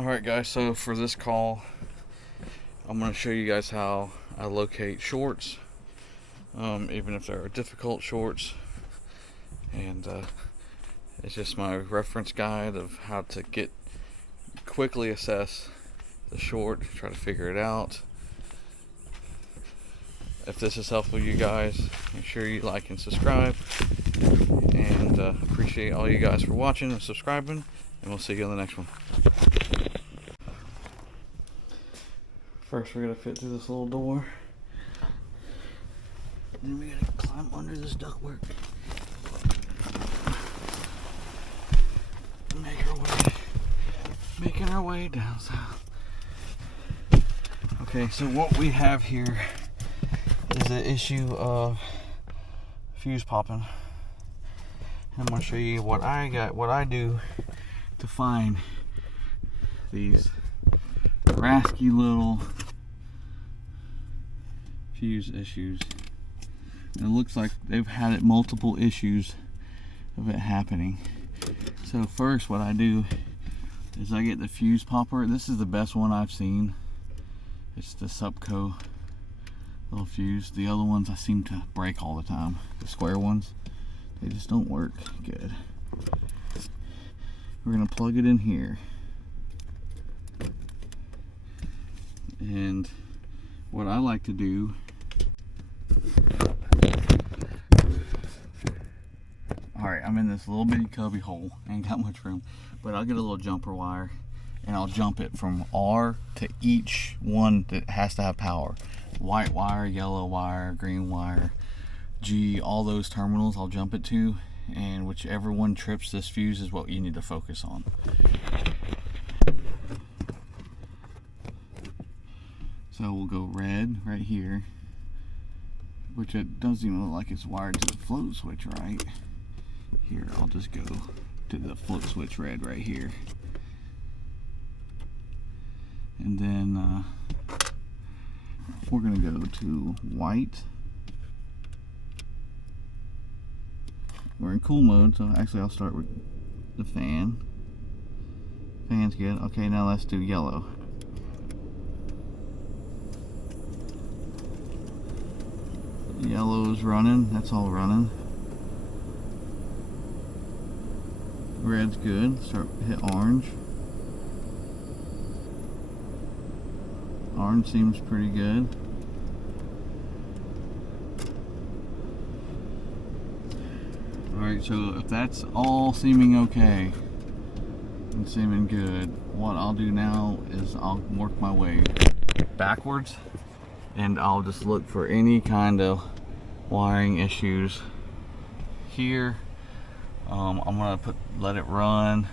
Alright guys, so for this call I'm going to show you guys how I locate shorts, even if they're difficult shorts, and it's just my reference guide of how to quickly assess the short, try to figure it out. If this is helpful to you guys, make sure you like and subscribe, and appreciate all you guys for watching and subscribing, and we'll see you on the next one. First we're going to fit through this little door, then we got to climb under this ductwork, making our way down south. Okay, so what we have here is the issue of fuse popping. I'm going to show you what I do to find these rasky little fuse issues. And it looks like they've had multiple issues of it happening. So first what I do is I get the fuse popper. This is the best one I've seen. It's the Supco little fuse. The other ones I seem to break all the time. The square ones, they just don't work good. We're gonna plug it in here. And what I like to do, alright, I'm in this little bitty cubby hole, ain't got much room, but I'll get a little jumper wire and I'll jump it from R to each one that has to have power. White wire, yellow wire, green wire, G, all those terminals I'll jump it to, and whichever one trips this fuse is what you need to focus on. So we'll go red right here, which it doesn't even look like it's wired to the float switch right. Here, I'll just go to the float switch red right here. And then we're gonna go to white. We're in cool mode, so actually I'll start with the fan. Fan's good. Okay, now let's do yellow. Yellow's running, that's all running. Red's good, hit orange. Orange seems pretty good. Alright, so if that's all seeming okay and seeming good, what I'll do now is I'll work my way backwards and I'll just look for any kind of wiring issues here. I'm gonna let it run,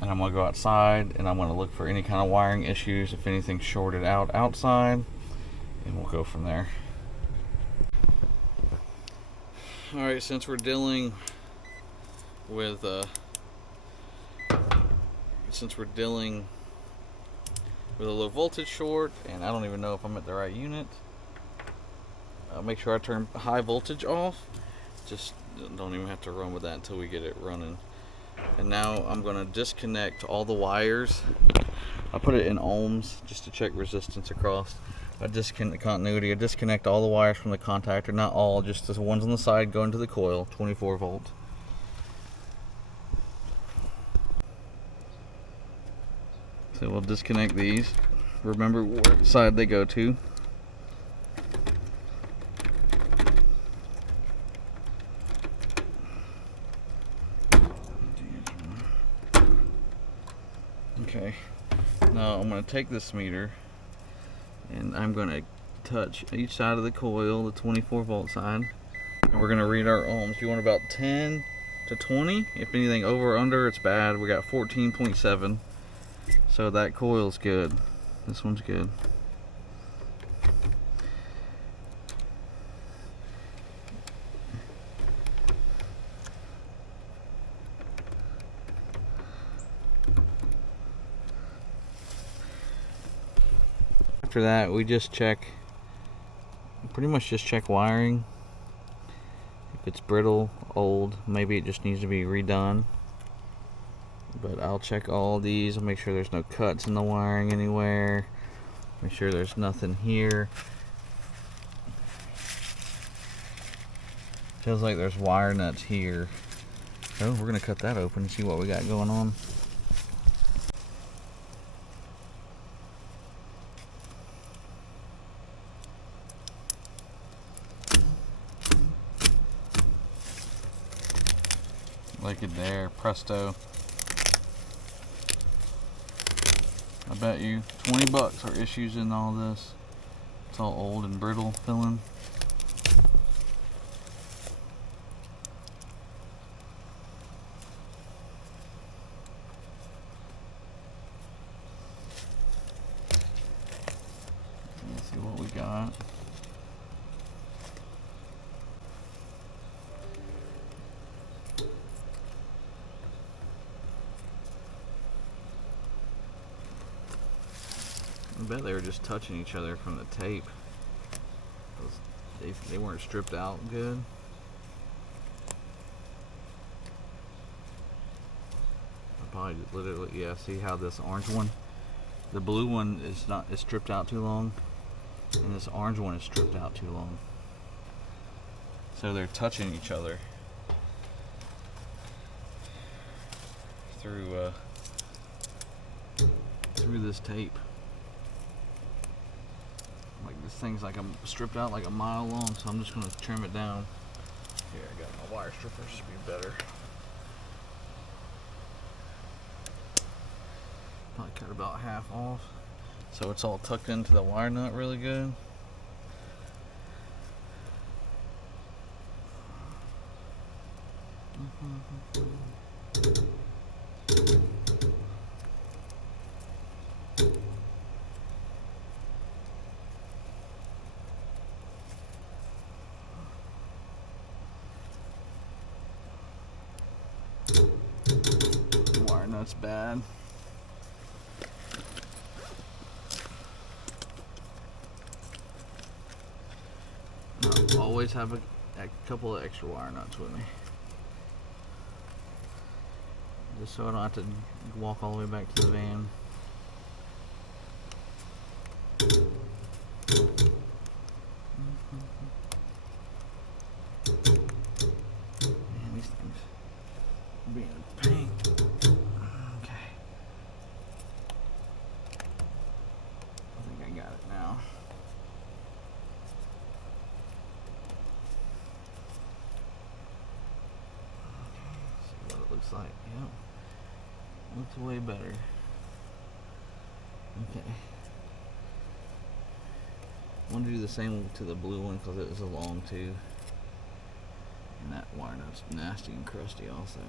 and I'm gonna go outside and I'm gonna look for any kind of wiring issues, if anything's shorted out outside, and we'll go from there. Alright, since we're dealing with a low voltage short, and I don't even know if I'm at the right unit, I'll make sure I turn high voltage off. Just don't even have to run with that until we get it running. And now I'm going to disconnect all the wires. I put it in ohms just to check resistance across. I disconnect continuity. I disconnect all the wires from the contactor, not all, just the ones on the side going to the coil, 24 volt. So we'll disconnect these. Remember what side they go to. Okay, now I'm going to take this meter and I'm going to touch each side of the coil, the 24 volt side, and we're going to read our ohms. You want about 10 to 20. If anything over or under, it's bad. We got 14.7, so that coil's good. This one's good. After that, we just pretty much just check wiring. If it's brittle, old, maybe it just needs to be redone. But I'll check all these. I'll make sure there's no cuts in the wiring anywhere. Make sure there's nothing here. Feels like there's wire nuts here. So we're gonna cut that open and see what we got going on. Look at there, presto. I bet you 20 bucks are issues in all this. It's all old and brittle feeling. Let's see what we got. I bet they were just touching each other from the tape. They weren't stripped out good. I probably just literally, yeah, see how this orange one, the blue one is stripped out too long, and this orange one is stripped out too long. So they're touching each other through this tape. Like this thing's like I'm stripped out like a mile long, so I'm just gonna trim it down. Here, I got my wire strippers to be better. Probably cut about half off, so it's all tucked into the wire nut really good. Wire nut's bad. I'll always have a couple of extra wire nuts with me, just so I don't have to walk all the way back to the van. Man, these things are being a pain. Okay. I think I got it now. See what it looks like. Yep. Looks way better. Okay. I want to do the same to the blue one because it is a long too. And that wire nut's nasty and crusty also.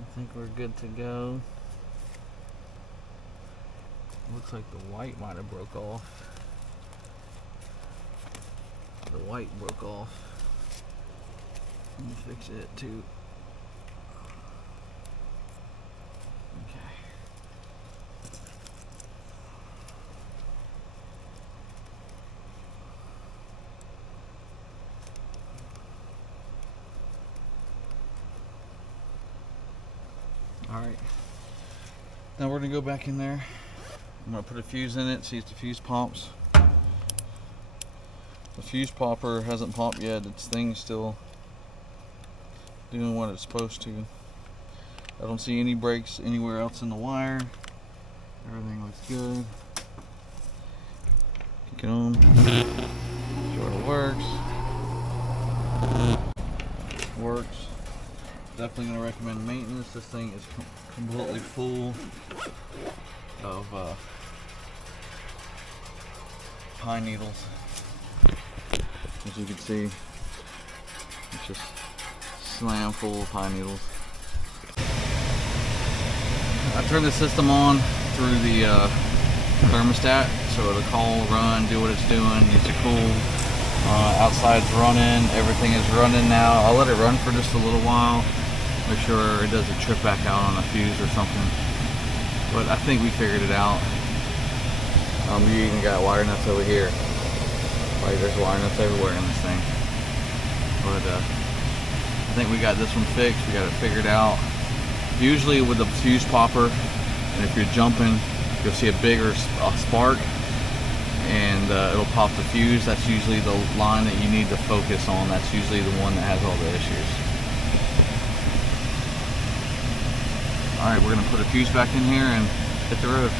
I think we're good to go. Looks like the white might have broke off. The white broke off. Let me fix it too. Okay. Alright, now we're going to go back in there. I'm going to put a fuse in it, see if the fuse pops. The fuse popper hasn't popped yet. Its thing's still doing what it's supposed to. I don't see any breaks anywhere else in the wire. Everything looks good. Kick it on. Sure it works. Works. Definitely going to recommend maintenance. This thing is completely full of pine needles. As you can see, it's just slam full of pine needles. I turned the system on through the thermostat, so it'll call, run, do what it's doing. Needs to cool. Outside's running, everything is running now. I'll let it run for just a little while, make sure it doesn't trip back out on a fuse or something. But I think we figured it out. You even got wire nuts over here. Like there's wire nuts everywhere in this thing. But I think we got this one fixed. We got it figured out. Usually with a fuse popper, and if you're jumping, you'll see a bigger spark, and it'll pop the fuse. That's usually the line that you need to focus on. That's usually the one that has all the issues. Alright, we're going to put a fuse back in here and hit the road.